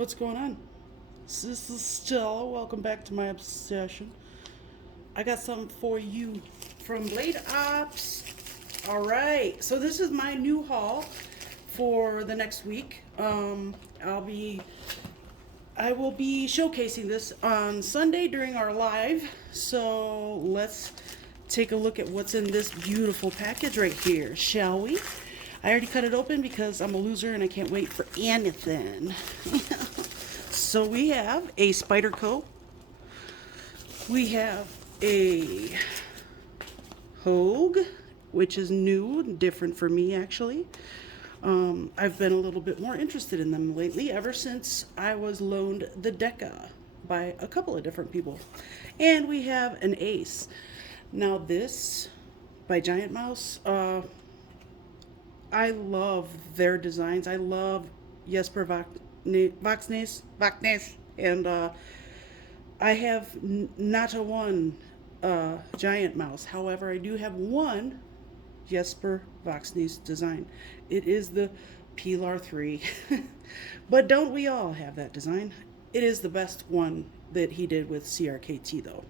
What's going on? This is Stella. Welcome back to my obsession. I got something for you from BladeOps. All right, so this is my new haul for the next week. I will be showcasing this on Sunday during our live. So let's take a look at what's in this beautiful package right here, shall we? I already cut it open because I'm a loser and I can't wait for anything. So we have a spider coat. We have a Hogue, which is new and different for me actually. I've been a little bit more interested in them lately ever since I was loaned the Deca by a couple of different people. And we have an Ace. Now this by Giant Mouse, I love their designs. I love Jesper Vaxnes, and I have not a one Giant Mouse. However, I do have one Jesper Vaxnes design. It is the Pilar 3. But don't we all have that design? It is the best one that he did with CRKT though.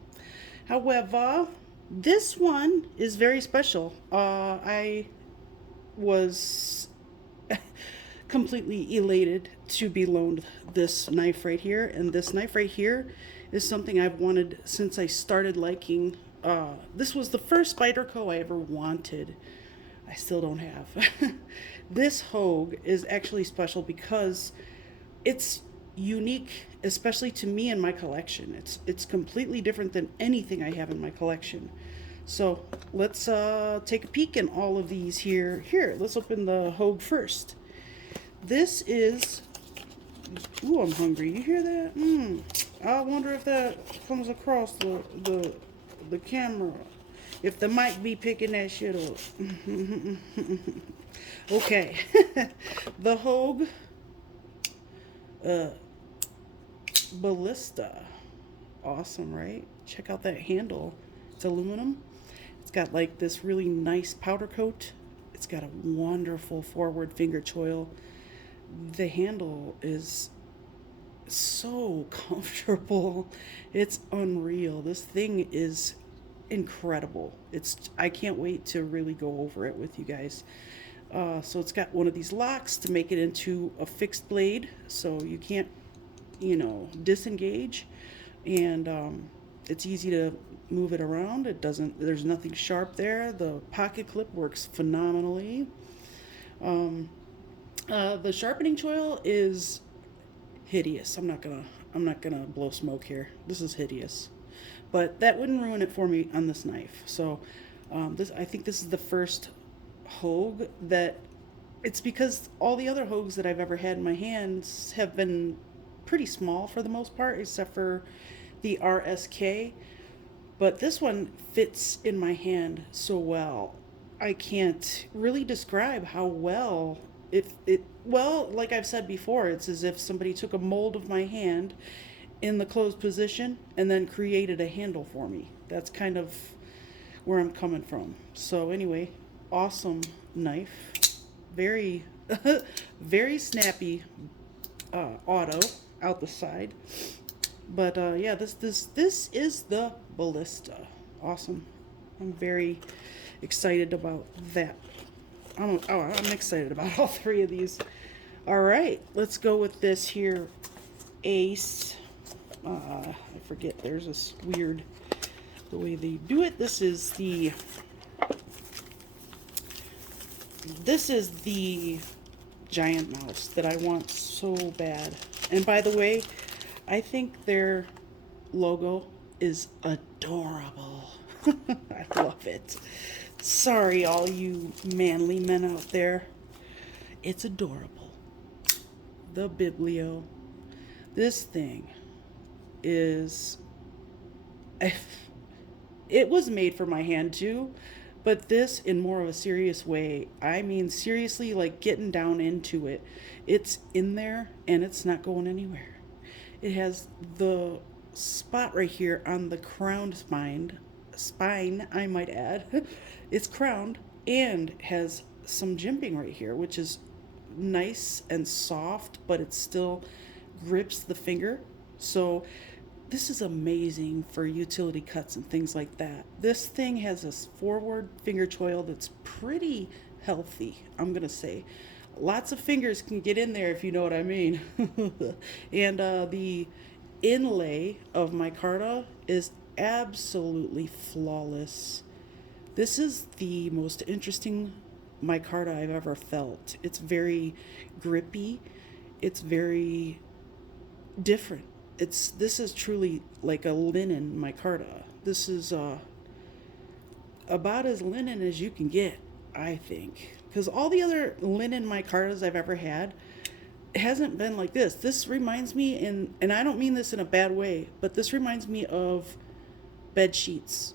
However, this one is very special. I was completely elated to be loaned this knife right here, and this knife right here is something I've wanted since I started liking. This was the first Spyderco I ever wanted. I still don't have. This Hogue is actually special because it's unique, especially to me in my collection. It's completely different than anything I have in my collection. So let's take a peek in all of these here. Here, let's open the Hogue first. This is, ooh, I'm hungry. You hear that? I wonder if that comes across the camera. If the mic be picking that shit up. Okay. The Hogue Ballista. Awesome, right? Check out that handle. It's aluminum. It's got like this really nice powder coat. It's got a wonderful forward finger choil. The handle is so comfortable. It's unreal. This thing is incredible. I can't wait to really go over it with you guys. So it's got one of these locks to make it into a fixed blade, so you can't, disengage, and it's easy to move it around. There's nothing sharp there. The pocket clip works phenomenally. The sharpening choil is hideous. I'm not gonna blow smoke here. This is hideous, but that wouldn't ruin it for me on this knife. So I think this is the first Hogue that, it's because all the other Hogues that I've ever had in my hands have been pretty small for the most part, except for the RSK. But this one fits in my hand so well. I can't really describe how well well, like I've said before, it's as if somebody took a mold of my hand in the closed position and then created a handle for me. That's kind of where I'm coming from. So anyway, awesome knife. Very, very snappy auto out the side. But yeah, this is the Ballista. Awesome. I'm very excited about that. I'm excited about all three of these. All right, let's go with this here Ace. I forget, there's this weird, the way they do it. This is the Giant Mouse that I want so bad. And by the way, I think their logo is adorable. I love it. Sorry, all you manly men out there. It's adorable. The Biblio. This thing is... It was made for my hand too, but this in more of a serious way. I mean, seriously, like getting down into it. It's in there and it's not going anywhere. It has the spot right here on the crowned spine, I might add. It's crowned and has some jimping right here, which is nice and soft, but it's still grips the finger. So this is amazing for utility cuts and things like that. This thing has a forward finger choil that's pretty healthy, I'm going to say. Lots of fingers can get in there if you know what I mean. And the inlay of micarta is absolutely flawless. This is the most interesting micarta I've ever felt. It's very grippy. It's very different. This is truly like a linen micarta. This is about as linen as you can get, I think. Because all the other linen micartas I've ever had hasn't been like this. This reminds me, and I don't mean this in a bad way, but this reminds me of bed sheets.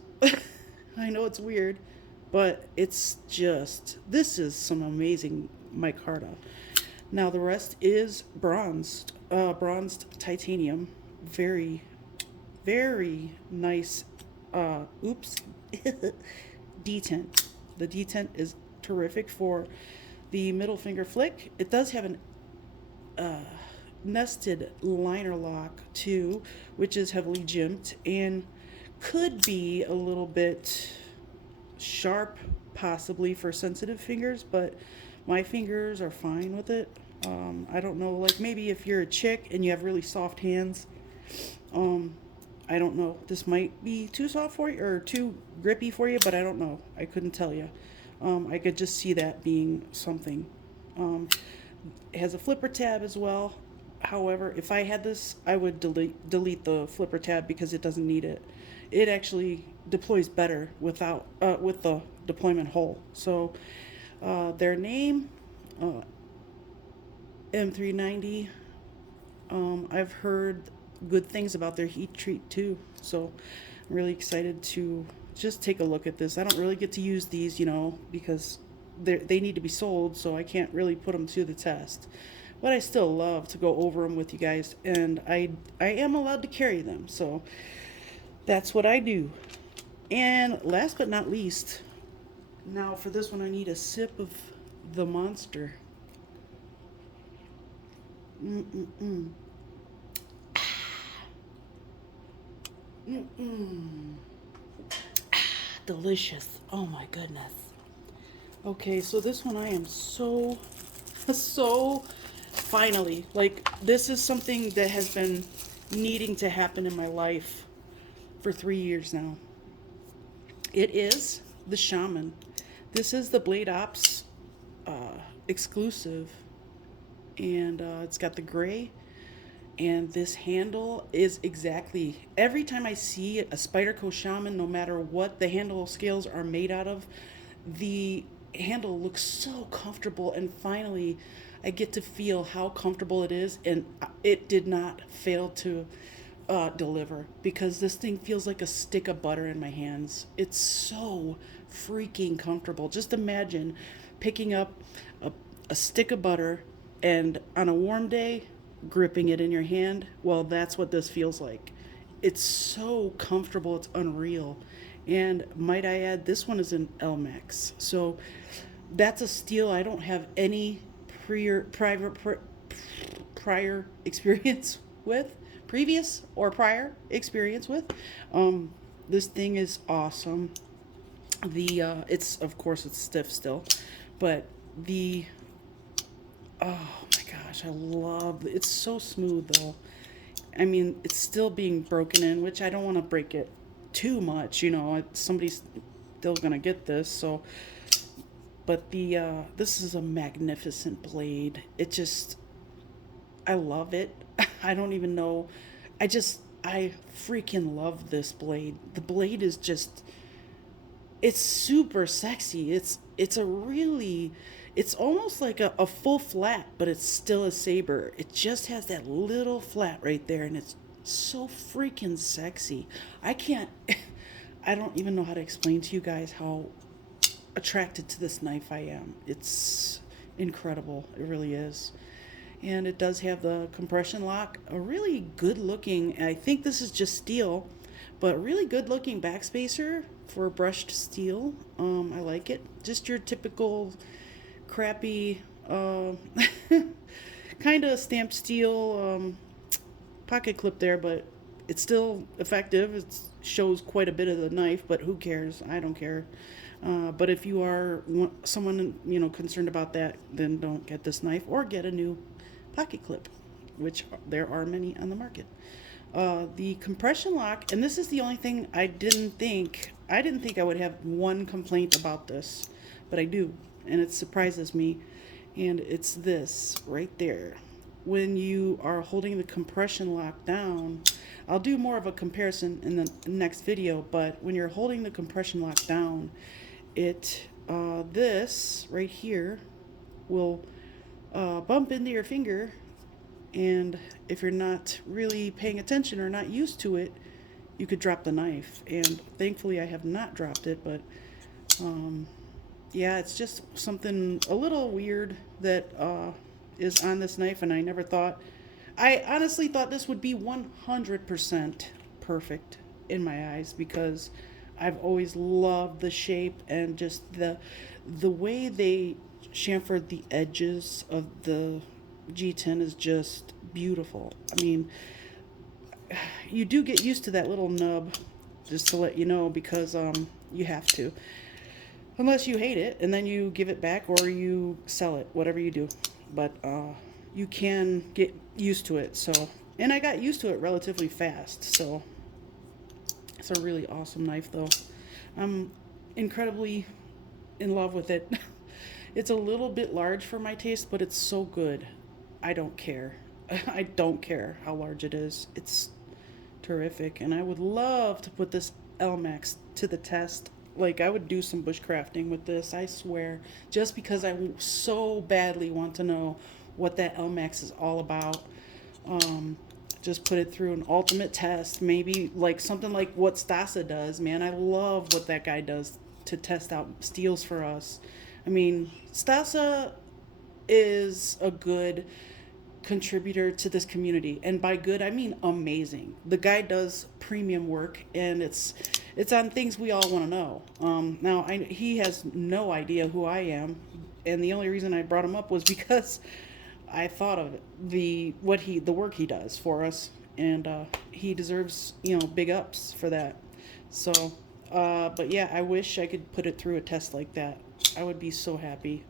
I know it's weird, but it's just, this is some amazing micarta. Now the rest is bronzed titanium. Very, very nice. Oops, detent. The detent is terrific for the middle finger flick. It does have an nested liner lock too, which is heavily jimped and could be a little bit sharp, possibly for sensitive fingers, but my fingers are fine with it. I don't know, like maybe if you're a chick and you have really soft hands, I don't know. This might be too soft for you or too grippy for you, but I don't know. I couldn't tell you. I could just see that being something. It has a flipper tab as well. However, if I had this, I would delete the flipper tab because it doesn't need it. It actually deploys better without with the deployment hole. So their name, M390. I've heard good things about their heat treat too. So I'm really excited to just take a look at this. I don't really get to use these, because they need to be sold, so I can't really put them to the test. But I still love to go over them with you guys, and I am allowed to carry them, so that's what I do. And last but not least, now for this one I need a sip of the monster. Mm-mm-mm. Mm-mm. Delicious. Oh my goodness. Okay, so this one I am so finally, like, this is something that has been needing to happen in my life for 3 years now. It is the Shaman. This is the BladeOps exclusive, and it's got the gray. And this handle is exactly, every time I see a Spyderco Shaman, no matter what the handle scales are made out of, the handle looks so comfortable, and finally I get to feel how comfortable it is, and it did not fail to deliver, because this thing feels like a stick of butter in my hands. It's so freaking comfortable. Just imagine picking up a stick of butter and on a warm day gripping it in your hand. Well, that's what this feels like. It's so comfortable, it's unreal. And might I add, this one is an Elmex, so that's a steel I don't have any prior experience with, previous or prior experience with. This thing is awesome. The it's, of course, it's stiff still, but the, oh my gosh, I love, it's so smooth though. I mean, it's still being broken in, which I don't want to break it too much, somebody's still gonna get this. So, but the this is a magnificent blade. It just, I love it. I don't even know. I freaking love this blade. The blade is just, it's super sexy. It's almost like a full flat, but it's still a saber. It just has that little flat right there, and it's so freaking sexy. I don't even know how to explain to you guys how attracted to this knife I am. It's incredible. It really is. And it does have the compression lock, a really good looking, I think this is just steel, but really good looking backspacer for brushed steel. I like it. Just your typical crappy kind of stamped steel pocket clip there, but it's still effective. It shows quite a bit of the knife, but who cares? I don't care. But if you are someone concerned about that, then don't get this knife or get a new pocket clip, which there are many on the market. The compression lock, and this is the only thing I didn't think. I didn't think I would have one complaint about this, but I do, and it surprises me. And it's this right there. When you are holding the compression lock down, I'll do more of a comparison in the next video, but when you're holding the compression lock down, this right here will bump into your finger, and if you're not really paying attention or not used to it, you could drop the knife. And thankfully I have not dropped it, but yeah, it's just something a little weird that is on this knife, and I honestly thought this would be 100% perfect in my eyes, because I've always loved the shape and just the way they chamfered the edges of the G10 is just beautiful. I mean, you do get used to that little nub, just to let you know, because you have to. Unless you hate it and then you give it back or you sell it, whatever you do. But you can get used to it. So, and I got used to it relatively fast. So it's a really awesome knife, though. I'm incredibly in love with it. It's a little bit large for my taste, but it's so good. I don't care. I don't care how large it is. It's terrific. And I would love to put this LMAX to the test. Like, I would do some bushcrafting with this, I swear, just because I so badly want to know what that LMAX is all about. Just put it through an ultimate test, maybe like something like what Stasa does. Man, I love what that guy does to test out steels for us. I mean, Stasa is a good contributor to this community, and by good I mean amazing. The guy does premium work, and it's on things we all want to know. Now he has no idea who I am, and the only reason I brought him up was because I thought of the work he does for us, and he deserves big ups for that. So but yeah, I wish I could put it through a test like that. I would be so happy.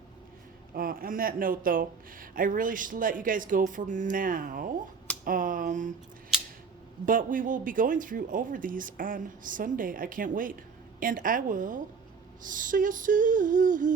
On that note, though, I really should let you guys go for now. But we will be going through over these on Sunday. I can't wait. And I will see you soon.